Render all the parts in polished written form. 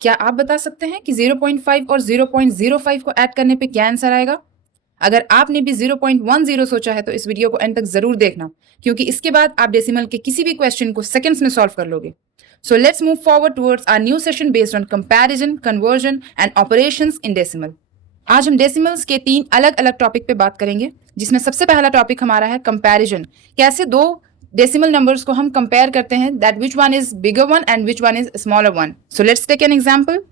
क्या आप बता सकते हैं कि 0.5 और 0.05 को ऐड करने पे क्या आंसर आएगा? अगर आपने भी 0.10 सोचा है तो इस वीडियो को एंड तक जरूर देखना, क्योंकि इसके बाद आप डेसिमल के किसी भी क्वेश्चन को सेकंड्स में सॉल्व कर लोगे। So let's move forward towards our new session based on comparison, conversion and operations in decimal. आज हम डेसिमल्स के 3 अलग अलग टॉपिक पे बात करेंगे, जिसमें सबसे पहला टॉपिक हमारा है कंपैरिजन। कैसे दो डेसिमल नंबर्स को हम कंपेयर करते हैं, that which one is bigger one and which one is smaller one. So let's take an example.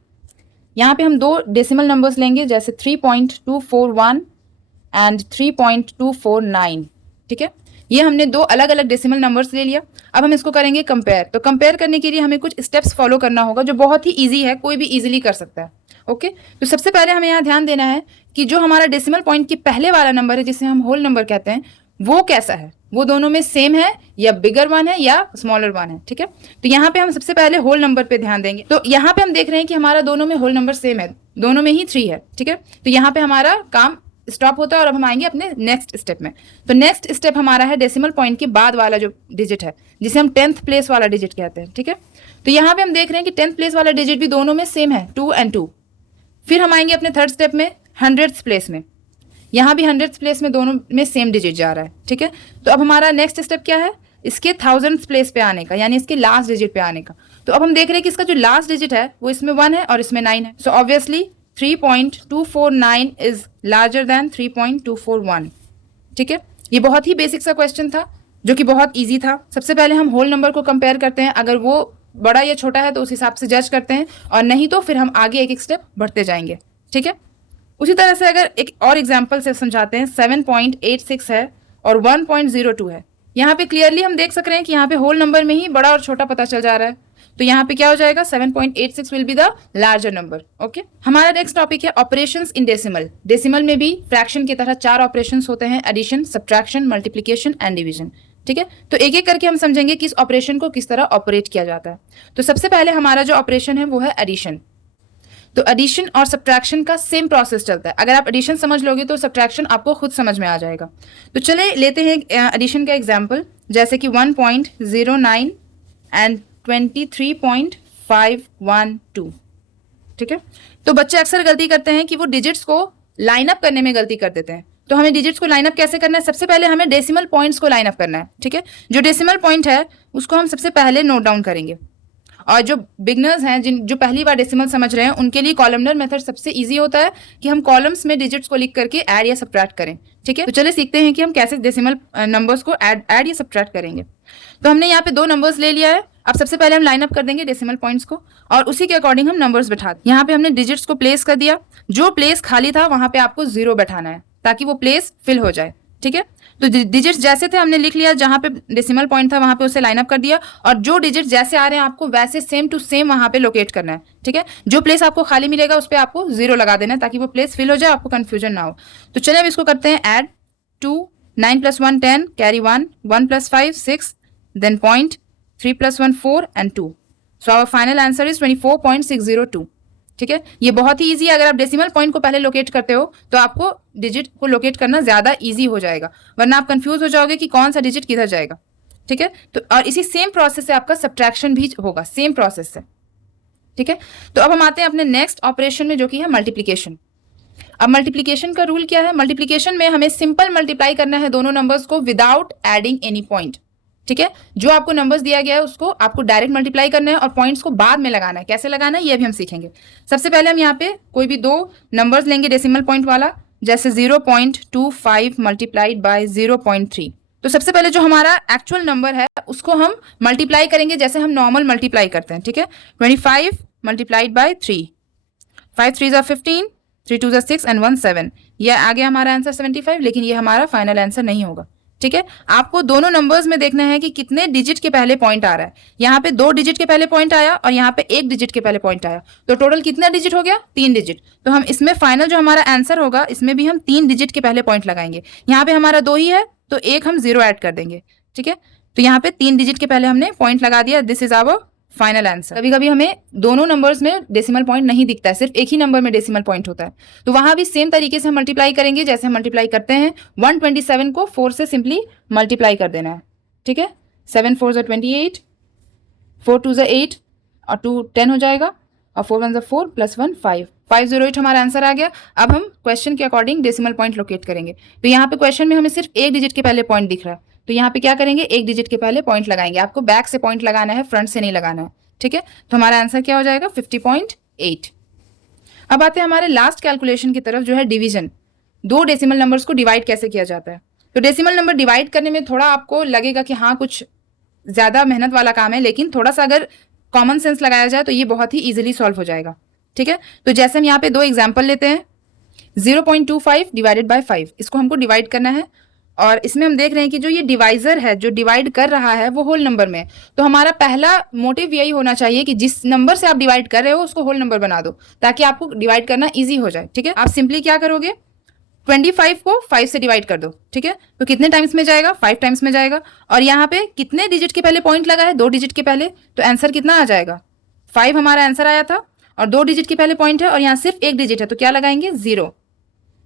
यहाँ पे हम दो डेसिमल नंबर्स लेंगे, जैसे 3.241 एंड 3.249। ठीक है, ये हमने दो अलग अलग डेसिमल नंबर्स ले लिया। अब हम इसको करेंगे कंपेयर। तो कंपेयर करने के लिए हमें कुछ स्टेप्स फॉलो करना होगा, जो बहुत ही ईजी है, कोई भी ईजिली कर सकता है। ओके, तो सबसे पहले हमें यहाँ ध्यान देना है कि जो हमारा डेसिमल पॉइंट के पहले वाला नंबर है, जिसे हम होल नंबर कहते हैं, वो कैसा है, वो दोनों में सेम है या बिगर वन है या स्मॉलर वन है। ठीक है, तो यहाँ पे हम सबसे पहले होल नंबर पे ध्यान देंगे। तो यहाँ पे हम देख रहे हैं कि हमारा दोनों में होल नंबर सेम है, दोनों में ही 3 है। ठीक है, तो यहाँ पे हमारा काम स्टॉप होता है और अब हम आएंगे अपने नेक्स्ट स्टेप में। तो नेक्स्ट स्टेप हमारा है डेसिमल पॉइंट के बाद वाला जो डिजिट है, जिसे हम 10th प्लेस वाला डिजिट कहते हैं। ठीक है, तो यहाँ पे हम देख रहे हैं कि 10th प्लेस वाला डिजिट भी दोनों में सेम है, 2 and 2। फिर हम आएंगे अपने थर्ड स्टेप में 100th प्लेस में। यहाँ भी 100th प्लेस में दोनों में सेम डिजिट जा रहा है। ठीक है, तो अब हमारा नेक्स्ट स्टेप क्या है, इसके 1000th प्लेस पे आने का, यानी इसके लास्ट डिजिट पे आने का। तो अब हम देख रहे हैं कि इसका जो लास्ट डिजिट है वो इसमें 1 है और इसमें 9 है। So obviously 3.249 is larger than 3.241। ठीक है, ये बहुत ही बेसिक सा क्वेश्चन था, जो कि बहुत ईजी था। सबसे पहले हम होल नंबर को कंपेयर करते हैं, अगर वो बड़ा या छोटा है तो उस हिसाब से जज करते हैं, और नहीं तो फिर हम आगे एक एक स्टेप बढ़ते जाएंगे। ठीक है, उसी तरह से अगर एक और एग्जाम्पल से समझाते हैं, 7.86 है और 1.02 है। यहाँ पे क्लियरली हम देख सक रहे हैं कि यहाँ पे होल नंबर में ही बड़ा और छोटा पता चल जा रहा है। तो यहाँ पे क्या हो जाएगा, 7.86 will be the larger number. Okay, हमारा नेक्स्ट टॉपिक है ऑपरेशंस इन डेसिमल। डेसिमल में भी फ्रैक्शन की तरह 4 ऑपरेशंस होते हैं, addition, subtraction, multiplication and division. ठीक है, तो एक एक करके हम समझेंगे कि इस ऑपरेशन को किस तरह ऑपरेट किया जाता है। तो सबसे पहले हमारा जो ऑपरेशन है वो है एडिशन। तो एडिशन और सब्ट्रैक्शन का सेम प्रोसेस चलता है। अगर आप एडिशन समझ लोगे तो सब्ट्रैक्शन आपको खुद समझ में आ जाएगा। तो चले लेते हैं एडिशन का एग्जांपल, जैसे कि 1.09 एंड 23.512। ठीक है, तो बच्चे अक्सर गलती करते हैं कि वो डिजिट्स को लाइन अप करने में गलती कर देते हैं। तो हमें डिजिट्स को लाइन अप कैसे करना है, सबसे पहले हमें डेसिमल पॉइंट्स को लाइन अप करना है। ठीक है, जो डेसिमल पॉइंट है उसको हम सबसे पहले नोट डाउन करेंगे, और जो बिगनर्स हैं, जो पहली बार डेसिमल समझ रहे हैं, उनके लिए कॉलमनर मेथड सबसे इजी होता है कि हम कॉलम्स में डिजिट्स को लिख करके ऐड या सब्ट्रैक्ट करें। ठीक है, तो चलिए सीखते हैं कि हम कैसे डेसिमल नंबर्स को ऐड या सब्ट्रैक्ट करेंगे। तो हमने यहाँ पे 2 नंबर्स ले लिया है। अब सबसे पहले हम लाइन अप कर देंगे डेसिमल पॉइंट्स को, और उसी के अकॉर्डिंग हम नंबर्स बैठा दें। यहाँ पे हमने डिजिट्स को प्लेस कर दिया, जो प्लेस खाली था वहां पे आपको 0 बैठाना है, ताकि वो प्लेस फिल हो जाए। ठीक है, तो डिजिट्स जैसे थे हमने लिख लिया, जहां पे डेसिमल पॉइंट था वहां पे उसे लाइन अप कर दिया, और जो डिजिट्स जैसे आ रहे हैं आपको वैसे सेम टू सेम वहां पे लोकेट करना है। ठीक है, जो प्लेस आपको खाली मिलेगा उस पर आपको 0 लगा देना है, ताकि वो प्लेस फिल हो जाए, आपको कंफ्यूजन ना हो। तो चलिए अब इसको करते हैं add. 2, 9 + 1 10, carry 1, 1 + 5 6, then point, 3 + 1 4 and 2। So our final answer is 24.602। ठीक है, ये बहुत ही इजी है। अगर आप डेसिमल पॉइंट को पहले लोकेट करते हो तो आपको डिजिट को लोकेट करना ज्यादा इजी हो जाएगा, वरना आप कंफ्यूज हो जाओगे कि कौन सा डिजिट किधर जाएगा। ठीक है, तो और इसी सेम प्रोसेस से आपका सब्ट्रैक्शन भी होगा, सेम प्रोसेस से। ठीक है, तो अब हम आते हैं अपने नेक्स्ट ऑपरेशन में, जो कि है मल्टीप्लीकेशन। अब मल्टीप्लीकेशन का रूल क्या है, मल्टीप्लीकेशन में हमें सिंपल मल्टीप्लाई करना है दोनों नंबर्स को विदाउट एडिंग एनी पॉइंट। ठीक है, जो आपको नंबर्स दिया गया है उसको आपको डायरेक्ट मल्टीप्लाई करना है, और पॉइंट्स को बाद में लगाना है। कैसे लगाना है ये भी हम सीखेंगे। सबसे पहले हम यहाँ पे कोई भी 2 नंबर्स लेंगे डेसिमल पॉइंट वाला, जैसे 0.25 मल्टीप्लाइड बाय 0.3। तो सबसे पहले जो हमारा एक्चुअल नंबर है उसको हम मल्टीप्लाई करेंगे जैसे हम नॉर्मल मल्टीप्लाई करते हैं। ठीक है, 25 मल्टीप्लाइड बाय 3, 5 3 = 15, 3 2 = 6 एंड 1 7। यह आ गया हमारा आंसर 75, लेकिन ये हमारा फाइनल आंसर नहीं होगा। ठीक है, आपको दोनों नंबर्स में देखना है कि कितने डिजिट के पहले पॉइंट आ रहा है। यहाँ पे 2 डिजिट के पहले पॉइंट आया और यहाँ पे 1 डिजिट के पहले पॉइंट आया, तो टोटल कितना डिजिट हो गया, 3 डिजिट। तो हम इसमें फाइनल जो हमारा आंसर होगा इसमें भी हम 3 डिजिट के पहले पॉइंट लगाएंगे। यहाँ पे हमारा 2 ही है तो 1 हम 0 ऐड कर देंगे। ठीक है, तो यहाँ पे 3 डिजिट के पहले हमने पॉइंट लगा दिया। This is our final answer. कभी कभी हमें दोनों नंबर्स में डेसिमल पॉइंट नहीं दिखता है, सिर्फ एक ही नंबर में डेसिमल पॉइंट होता है, तो वहां भी सेम तरीके से हम मल्टीप्लाई करेंगे जैसे हम मल्टीप्लाई करते हैं। 127 को 4 से सिंपली मल्टीप्लाई कर देना है। ठीक है, 7 4 = 28, 4 2 = 8 और 2 10 हो जाएगा, और 4 1 4 प्लस 1 5, 508 हमारा आंसर आ गया। अब हम क्वेश्चन के अकॉर्डिंग डेसिमल पॉइंट लोकेट करेंगे। तो यहाँ पे क्वेश्चन में हमें सिर्फ एक डिजिट के पहले पॉइंट दिख रहा है, तो यहाँ पे क्या करेंगे, एक डिजिट के पहले पॉइंट लगाएंगे। आपको बैक से पॉइंट लगाना है, फ्रंट से नहीं लगाना है, ठीक है। तो हमारा आंसर क्या हो जाएगा, 50.8। अब आते हैं हमारे लास्ट कैलकुलेशन की तरफ, जो है डिवीजन। दो डेसिमल नंबर्स को डिवाइड कैसे किया जाता है। तो डेसिमल नंबर डिवाइड करने में थोड़ा आपको लगेगा कि हाँ कुछ ज्यादा मेहनत वाला काम है, लेकिन थोड़ा सा अगर कॉमन सेंस लगाया जाए तो ये बहुत ही इजीली सॉल्व हो जाएगा, ठीक है। तो जैसे हम यहाँ पे दो एग्जाम्पल लेते हैं, 0.25 डिवाइडेड बाय 5, इसको हमको डिवाइड करना है। और इसमें हम देख रहे हैं कि जो ये डिवाइजर है, जो डिवाइड कर रहा है, वो होल नंबर में। तो हमारा पहला मोटिव यही होना चाहिए कि जिस नंबर से आप डिवाइड कर रहे हो उसको होल नंबर बना दो, ताकि आपको डिवाइड करना ईजी हो जाए, ठीक है। आप सिंपली क्या करोगे, 25 को 5 से डिवाइड कर दो, ठीक है। तो कितने टाइम्स में जाएगा, 5 टाइम्स में जाएगा। और यहाँ पे कितने डिजिट के पहले पॉइंट लगा है, 2 डिजिट के पहले, तो आंसर कितना आ जाएगा, 5 हमारा आंसर आया था। और 2 डिजिट के पहले पॉइंट है और यहाँ सिर्फ एक डिजिट है, तो क्या लगाएंगे, 0,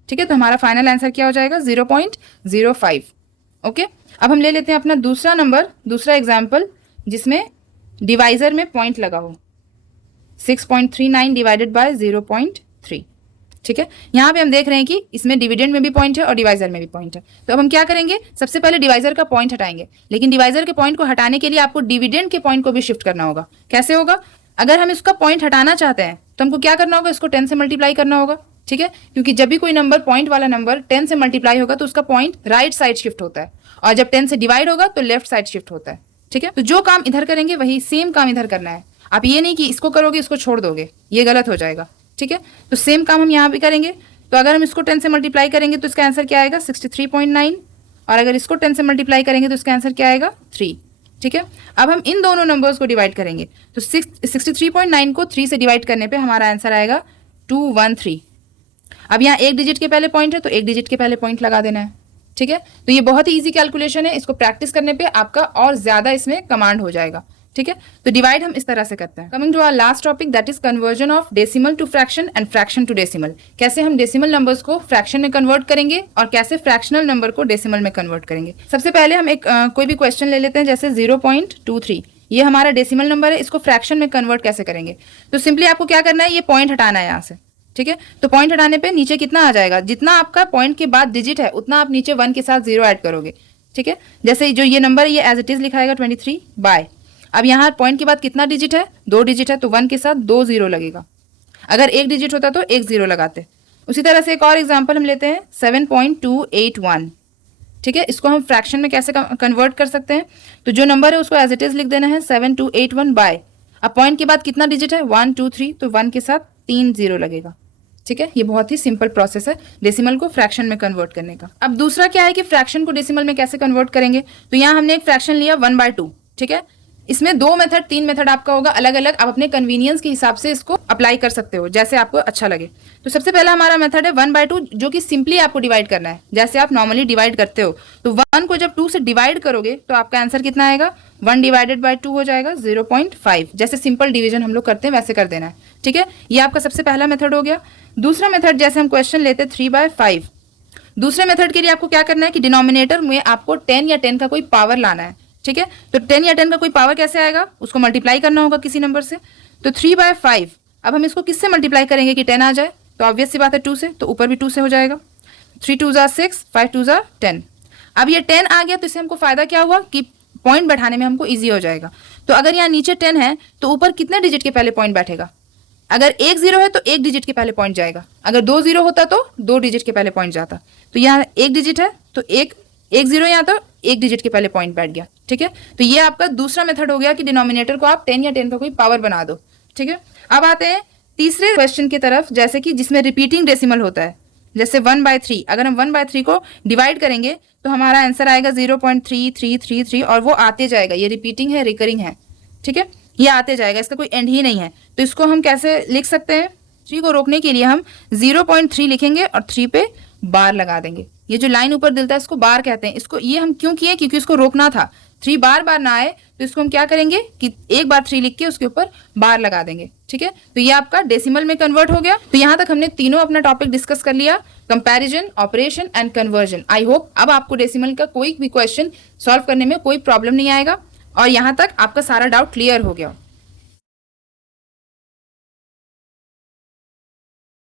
ठीक है। तो हमारा फाइनल आंसर क्या हो जाएगा, 0.05। ओके, अब हम ले लेते हैं अपना दूसरा नंबर, दूसरा एग्जाम्पल, जिसमें डिवाइजर में पॉइंट लगा हो, 6.39 डिवाइडेड बाय 0.3, ठीक है। यहाँ पे हम देख रहे हैं कि इसमें डिविडेंड में भी पॉइंट है और डिवाइजर में भी पॉइंट है। तो अब हम क्या करेंगे, सबसे पहले डिवाइजर का पॉइंट हटाएंगे, लेकिन डिवाइजर के पॉइंट को हटाने के लिए आपको डिविडेंड के पॉइंट को भी शिफ्ट करना होगा। कैसे होगा, अगर हम इसका पॉइंट हटाना चाहते हैं तो हमको क्या करना होगा, इसको 10 से मल्टीप्लाई करना होगा, ठीक है। क्योंकि जब भी कोई नंबर पॉइंट वाला नंबर 10 से मल्टीप्लाई होगा तो उसका पॉइंट राइट साइड शिफ्ट होता है, और जब 10 से डिवाइड होगा तो लेफ्ट साइड शिफ्ट होता है, ठीक है। तो जो काम इधर करेंगे वही सेम काम इधर करना है। आप ये नहीं कि इसको करोगे इसको छोड़ दोगे, ये गलत हो जाएगा, ठीक है। तो सेम काम हम यहाँ भी करेंगे। तो अगर हम इसको 10 से मल्टीप्लाई करेंगे तो इसका आंसर क्या आएगा, 63.9, और अगर इसको 10 से मल्टीप्लाई करेंगे तो इसका आंसर क्या आएगा, 3, ठीक है। अब हम इन दोनों नंबर्स को डिवाइड करेंगे, तो 63.9 को 3 से डिवाइड करने पे हमारा आंसर आएगा 213। अब यहाँ एक डिजिट के पहले पॉइंट है तो एक डिजिट के पहले पॉइंट लगा देना है, ठीक है। तो ये बहुत ही इजी कैलकुलेशन है, इसको प्रैक्टिस करने पे आपका और ज्यादा इसमें कमांड हो जाएगा, ठीक है। तो डिवाइड हम इस तरह से करते हैं। Coming to our last topic, that is conversion of decimal to fraction and fraction to decimal. कैसे हम डेसिमल नंबर्स को फ्रैक्शन में कन्वर्ट करेंगे और कैसे फ्रैक्शनल नंबर को डेसिमल में कन्वर्ट करेंगे। सबसे पहले हम एक कोई भी क्वेश्चन ले लेते हैं, जैसे 0.23, ये हमारा डेसिमल नंबर है, इसको फ्रैक्शन में कन्वर्ट कैसे करेंगे। तो सिंपली आपको क्या करना है, ये पॉइंट हटाना है यहाँ से, ठीक है। तो पॉइंट हटाने पे नीचे कितना आ जाएगा, जितना आपका पॉइंट के बाद डिजिट है उतना आप नीचे 1 के साथ 0 ऐड करोगे, ठीक है। जैसे जो ये नंबर है ये एज इट इज लिखाएगा 23 बाय, अब यहाँ पॉइंट के बाद कितना डिजिट है, 2 डिजिट है, तो 1 के साथ 2 0 लगेगा। अगर एक डिजिट होता तो 1 0 लगाते। उसी तरह से एक और एग्जाम्पल हम लेते हैं, 7.281, ठीक है। इसको हम फ्रैक्शन में कैसे कन्वर्ट कर सकते हैं, तो जो नंबर है उसको एज इट इज लिख देना है 7281 बाय, अब पॉइंट के बाद कितना डिजिट है, 1 2 3, तो 1 के साथ 3 0 लगेगा, ठीक है। ये बहुत ही सिंपल प्रोसेस है डेसिमल को फ्रैक्शन में कन्वर्ट करने का। अब दूसरा क्या है कि फ्रैक्शन को डेसिमल में कैसे कन्वर्ट करेंगे। तो यहाँ हमने एक फ्रैक्शन लिया 1/2, ठीक है। इसमें 2 मेथड 3 मेथड आपका होगा अलग अलग, आप अपने कन्वीनियंस के हिसाब से इसको अप्लाई कर सकते हो, जैसे आपको अच्छा लगे। तो सबसे पहला हमारा मेथड है 1/2, जो कि सिंपली आपको डिवाइड करना है, जैसे आप नॉर्मली डिवाइड करते हो। तो 1 को जब 2 से डिवाइड करोगे तो आपका आंसर कितना आएगा, 1 डिवाइडेड बाय 2 हो जाएगा 0.5। जैसे सिंपल डिवीजन हम लोग करते हैं वैसे कर देना है, ठीक है। ये आपका सबसे पहला मेथड हो गया। दूसरा मेथड, जैसे हम क्वेश्चन लेते हैं 3/5, दूसरे मेथड के लिए आपको क्या करना है कि डिनोमिनेटर में आपको 10 या 10 का कोई पावर लाना है, ठीक है। तो 10 या 10 का कोई पावर कैसे आएगा, उसको मल्टीप्लाई करना होगा किसी नंबर से। तो 3/5, अब हम इसको किससे मल्टीप्लाई करेंगे कि 10 आ जाए, तो ऑब्वियस सी बात है 2 से, तो ऊपर भी 2 से हो जाएगा। 3 2 6, 5 2 10। अब ये 10 आ गया तो इससे हमको फायदा क्या हुआ कि पॉइंट बैठाने में हमको ईजी हो जाएगा। तो अगर यहाँ नीचे 10 है तो ऊपर कितने डिजिट के पहले पॉइंट बैठेगा, अगर 1 0 है तो 1 डिजिट के पहले पॉइंट जाएगा, अगर 2 0 होता तो 2 डिजिट के पहले पॉइंट जाता। तो यहाँ 1 डिजिट है तो 1 0 यहाँ तो 1 डिजिट के पहले पॉइंट बैठ गया, ठीक है। तो ये आपका दूसरा मेथड हो गया कि डिनोमिनेटर को आप 10 या 10 का कोई पावर बना दो, ठीक है। अब आते हैं तीसरे क्वेश्चन की तरफ, जैसे कि जिसमें रिपीटिंग डेसिमल होता है, जैसे 1/3। अगर हम 1/3 को डिवाइड करेंगे तो हमारा आंसर आएगा 0.3333, और वो आते जाएगा, ये रिपीटिंग है, रिकरिंग है, ठीक है, ये आते जाएगा, इसका कोई एंड ही नहीं है। तो इसको हम कैसे लिख सकते हैं, 3 को रोकने के लिए हम 0.3 लिखेंगे और 3 पे बार लगा देंगे। ये जो लाइन ऊपर दिलता है इसको बार कहते हैं। इसको ये हम क्यों किए, क्योंकि इसको रोकना था, 3 बार बार ना आए, तो इसको हम क्या करेंगे कि एक बार 3 लिख के उसके ऊपर बार लगा देंगे, ठीक है। तो ये आपका डेसिमल में कन्वर्ट हो गया। तो यहाँ तक हमने तीनों अपना टॉपिक डिस्कस कर लिया, comparison, operation and conversion. I hope अब आपको डेसिमल का कोई भी क्वेश्चन सॉल्व करने में कोई प्रॉब्लम नहीं आएगा और यहाँ तक आपका सारा डाउट क्लियर हो गया।